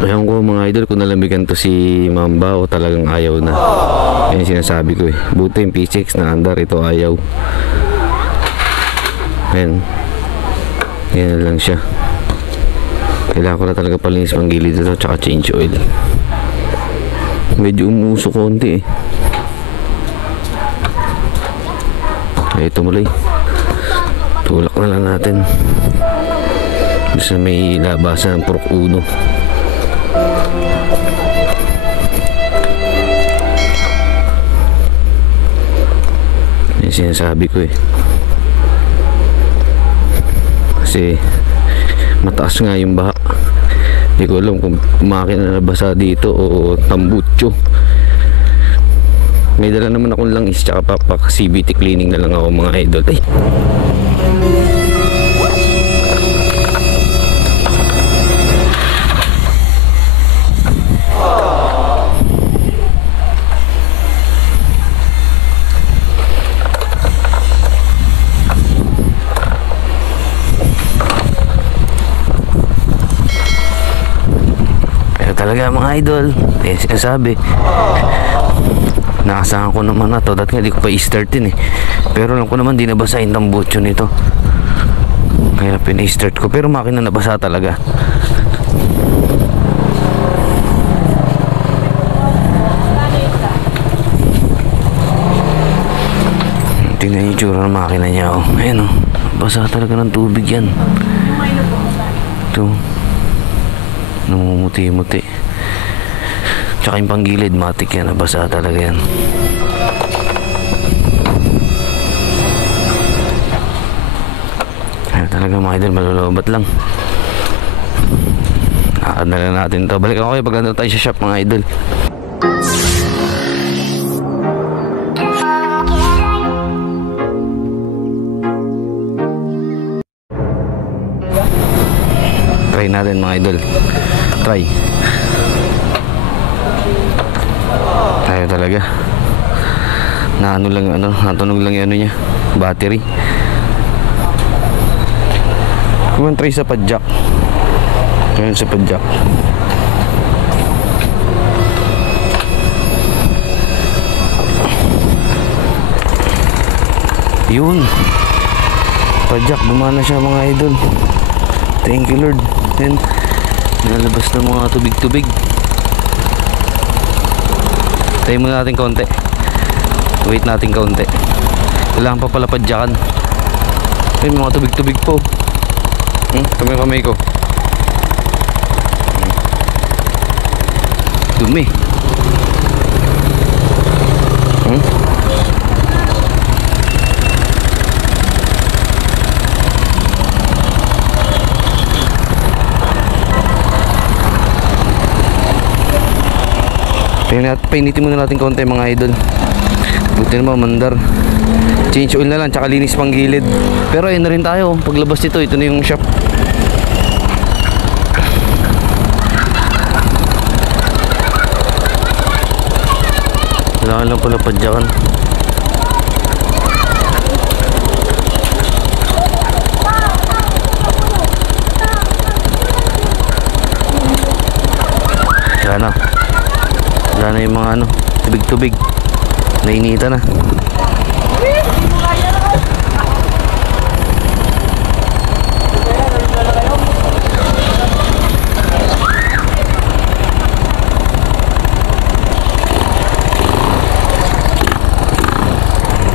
Ayaw ko mga idol kung nalamigan to si Mamba o talagang ayaw na. Yan sinasabi ko eh. Buti yung P6 na andar, ito ayaw. Ayan. Yan lang siya. Kailangan ko na talaga palinis pang gilid ito tsaka change oil. Medyo umuso konti eh. Ay, tumuloy. Tulak na lang natin. Gusto may labasan ng Purok Uno. Yan sinasabi ko eh. Kasi mataas nga yung baha. Hindi ko alam kung makina na nabasa dito o tambutso. May dala naman akong langis tsaka papak CBT cleaning na lang ako mga idol. Ay. Talaga mga idol, eh sinasabi nakasahan ko naman na to, dati nga di ko pa i-startin eh, pero alam ko naman di nabasa yung tambutso nito kaya pina-start ko, pero makina nabasa talaga. Tingnan yung tsura ng makina niya oh. Ayan oh, basa talaga ng tubig yan. Ito namumuti-muti. Tsaka yung panggilid matik yan, nabasa talaga yan. Kaya talaga mga idol, malulubat lang. Nakakad na lang natin to. Balik ako kayo pag nandun tayo sa shop mga idol. Try natin mga idol. Try. Tayo talaga. Na ano lang ano, natunog lang 'yung ano niya, battery. Kung try sa padjak. Kaya sa padjak. Yun. Padjak, gumana siya mga idol. Thank you Lord. Then nalabas na mga tubig-tubig. Tayo muna natin konti. Wait natin konti. Kailangan pa pala padyakan. May mga tubig-tubig po. Kamay ko. Dumi. Painitin muna natin konti mga idol. Buti naman mandar. Change oil na lang tsaka linis pang gilid. Pero ayun na rin tayo. Paglabas nito, ito na yung shop. Kailangan lang pala padyakan. Sana wala na yung mga ano, tubig-tubig. Nainita na.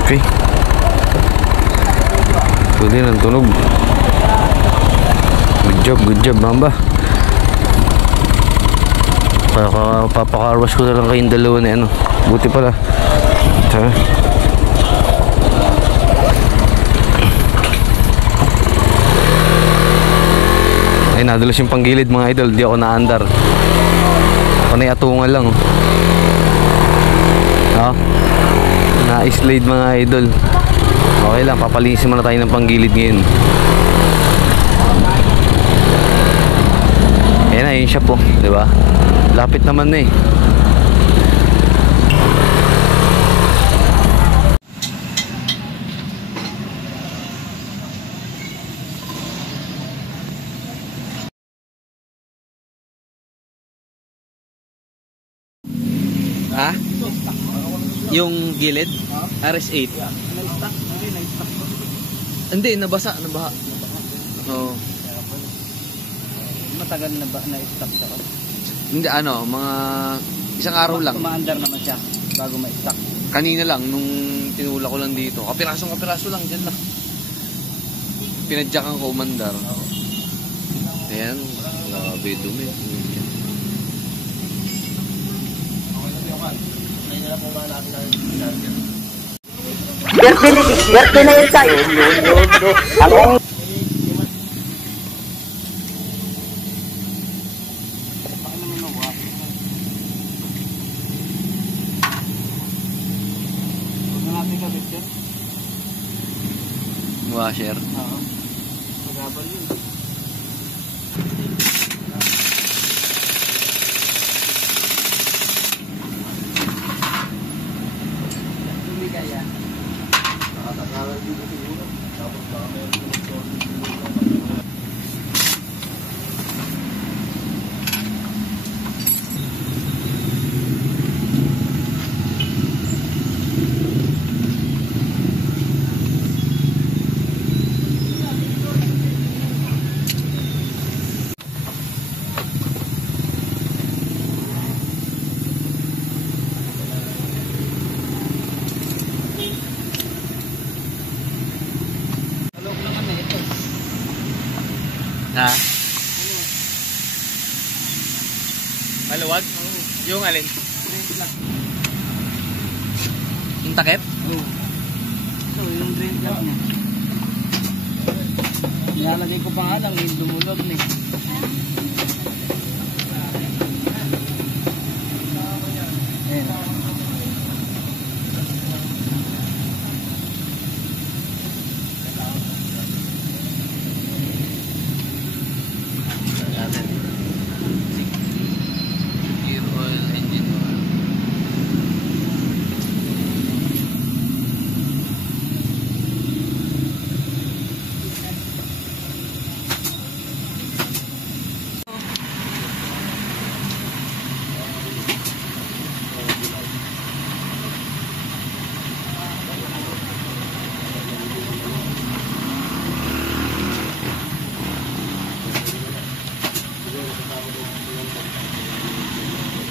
Okay. Tuloy ng tunog. Good job, Mamba. Papakarwas ko na lang kayong dalawa na ano. Buti pala. Tara. Ay, nadulas yung panggilid mga idol. Di ako naandar. Panay atungan lang. Na-slide mga idol. Okay lang, papalinisin muna tayo ng panggilid ngayon. Ayan na, yun siya po, diba? Lapit naman na eh. Ha? Yung gilid? RS8. Hindi, nabaha. Oo. Matagal na ba na-stop siya? Hindi, mga isang araw lang. Kumaandar naman siya bago ma-stop. Kanina lang, nung tinula ko lang dito. Kapiraso lang, dyan lang. Pinadyakan ko umandar. Ayan, grabe dumi. Birthday na yun tayo. Ano? Washer. Oo. Magabal yun. Hindi kaya. Nakatakalan dito siguro. Tapos baka meron dito. Ha? Maluwag? Yung alin? Yung takip? Oo. So, yung drain plug niya. Nilalagay ko pa nga lang, yung dumulog na eh. Ayan. Gear oil, engine oil.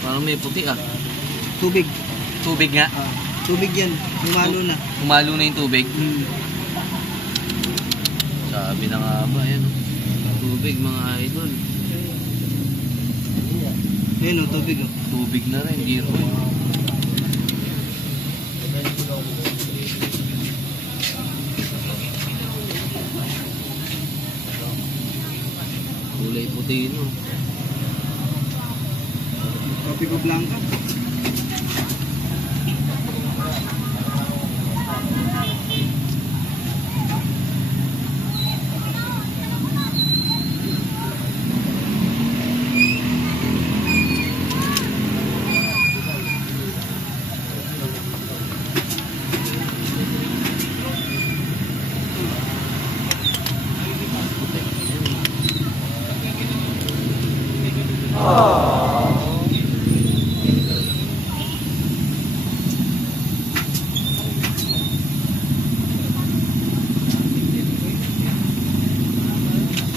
Parang may puti ah. Tubig. Tubig nga. Tubig yan. Lumalo na. Umalo na yung tubig. Sabi na nga ba, yan oh. Tubig mga idol. Ayan o, tubig o. Tubig na rin, gear oil. Kulay puti no. Tropico Blanca.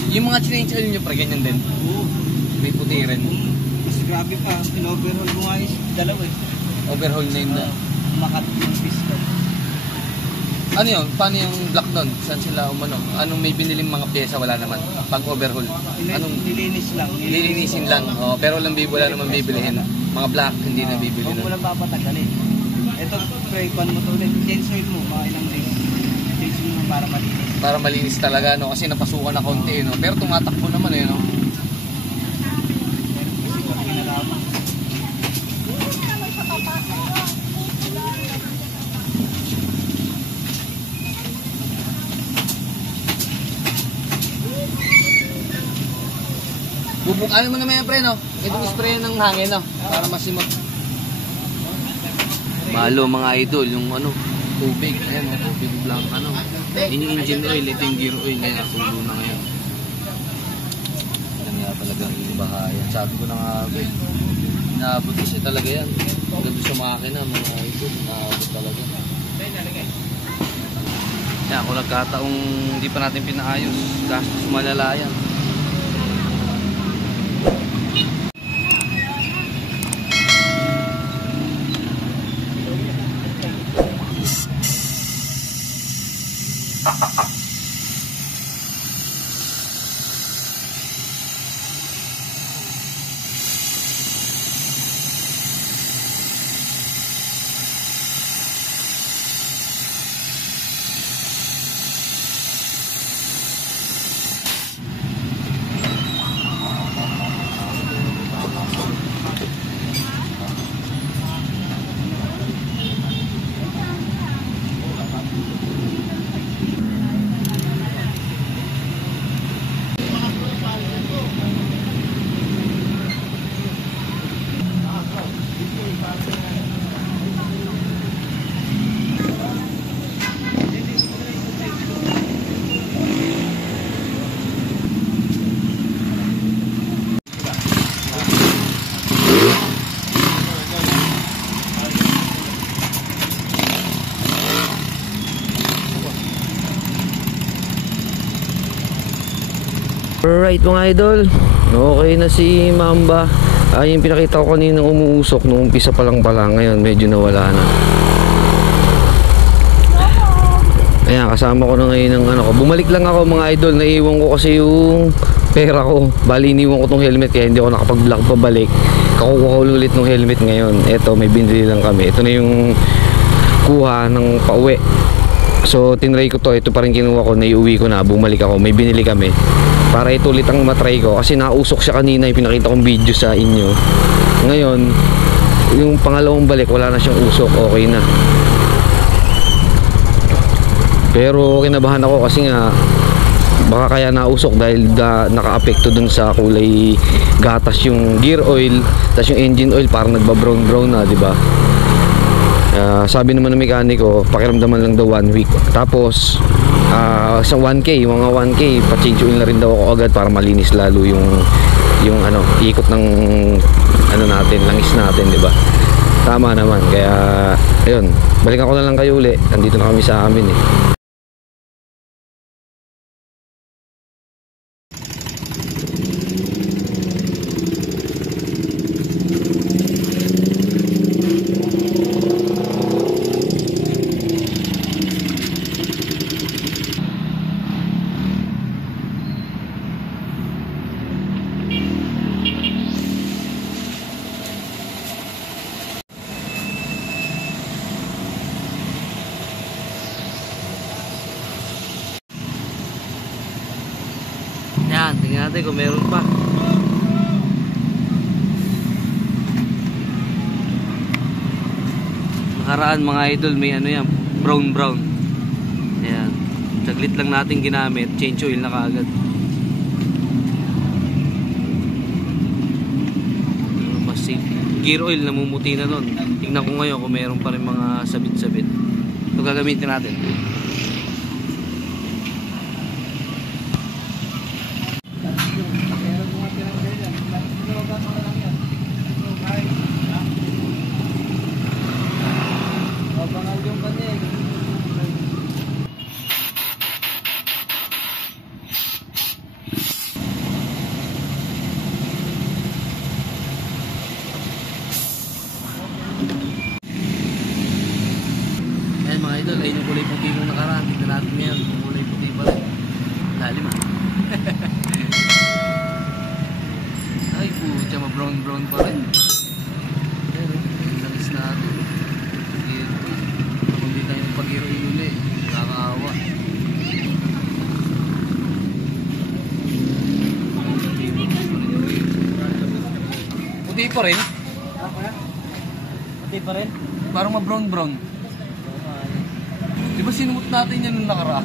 Yung mga change oil nyo, pre, ganyan din. Oo. May puti rin. Mas grabe pa. In-overhaul ko nga yung dalawa eh. Overhaul na yun na. Makat yung piston. Ano yun? Paano yung black nun? Saan sila umano? Anong may biniling mga pyesa? Wala naman. Pag overhaul. Anong Nilinis lang. lilinisin lang? Oh, pero wala naman bibilihin. Mga black, hindi na bibili Huwag mo nun. lang papatagalin. Ito, spray pan mo to ulit. Change oil mo, mga ilang days. Change mo para malinis. Para malinis talaga, no? Kasi napasukan na konti, no? Pero tumatakbo naman, eh, no? Kasi pag pinalaman. Bubukanin mo naman yung pre, no? Itong spray ng hangin, no? Para masimot. Malo mga idol, yung ano, tubig. Ayan, tubig blanc, ano. Yung engine oil, ito yung gear oil. Ngayon, tulo na ngayon. Yan nga talagang yung bahayan. Sabi ko na nga, Inaabot kasi talaga yan. Gabi sa makina, mga idol, inaabot talaga. Yan, kung nagkataong hindi pa natin pinaayos, gastos malala yan. Alright mga idol, okay na si Mamba. Yung pinakita ko kanina umuusok nung umpisa pa lang pala, ngayon medyo nawala na. Ayan, kasama ko na ngayon ng ano ko. Bumalik lang ako mga idol, naiwan ko kasi yung pera ko. Bali iniwan ko tong helmet kaya hindi ako nakapag-vlog pabalik. Kakukuha ko ulit ng helmet ngayon. Eto, may binili lang kami. Ito na yung kuha ng pauwi. So tinry ko to, ito pa rin kinuha ko, naiuwi ko na, bumalik ako, may binili kami. Para ito ulit ang matry ko kasi nausok siya kanina, yung pinakita kong video sa inyo. Ngayon, yung pangalawang balik wala na siyang usok, okay na. Pero kinabahan ako kasi nga baka kaya nausok dahil naka-apekto dun sa kulay gatas yung gear oil, tapos yung engine oil parang nagba-brown brown na, di ba? Sabi naman ng mekaniko, pakiramdaman lang daw 1 week. Tapos sa 1K, mga 1K, pa-change oil na rin daw ako agad para malinis lalo yung ano, ikot ng ano natin, langis natin, di ba? Tama naman. Kaya ayun, balikan ko na lang kayo uli. Andito na kami sa amin eh. Yan, tingnan natin kung meron pa. Nakaraan mga idol, may ano yan, brown brown. Ayan, saglit lang natin ginamit, change oil na kaagad. Mas safe. Gear oil, namumuti na nun. Tingnan ko ngayon kung meron pa rin mga sabit-sabit. Ito gagamitin natin. Ayan mga idol, ayun yung kulay puti nung nakaraan. Tignan natin ngayon kung kulay puti pa rin. Lalim ah. Ay pucha, ma-brown brown pa rin. Pero langis natin. Kung di tayo pag-iro uli, nakakaawa. Puti pa rin. Puti pa rin? Parang ma-brown brown. Di ba sinumot natin yan nung nakaraan?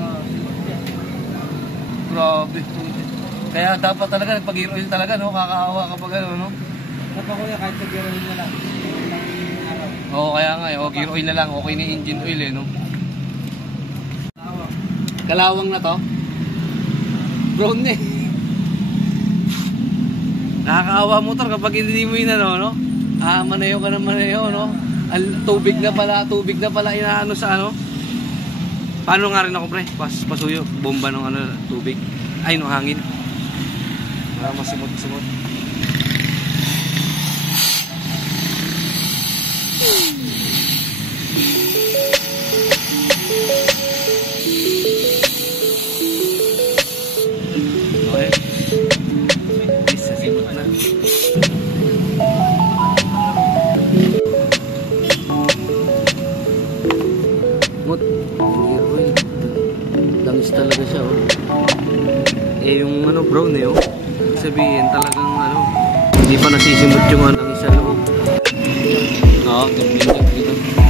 Grabe. Kaya dapat talaga pag-gear oil talaga, no? Kakaawa kapag ano, no? Dapat kuya, kahit sa gear oil na lang. Oo, kaya nga eh. O, gear oil na lang. Okay na engine oil eh, no? Kalawang na to. Brown na eh. Nakakaawa motor kapag hindi mo yun ano, no? Manayo ka ng manayo, no? Tubig na pala inaano sa ano. Paano nga rin ako, pre? Pasuyo, bomba ng ano, tubig. Ay, no, hangin. Para masimot-simot. Okay. Isa simot na. Mut, langis talaga siya, oh. Eh, yung ano, brown eh, oh. Sabihin talagang ano, hindi pa nasisimot yung ano, langis sa loob. Oo, tumingin dito.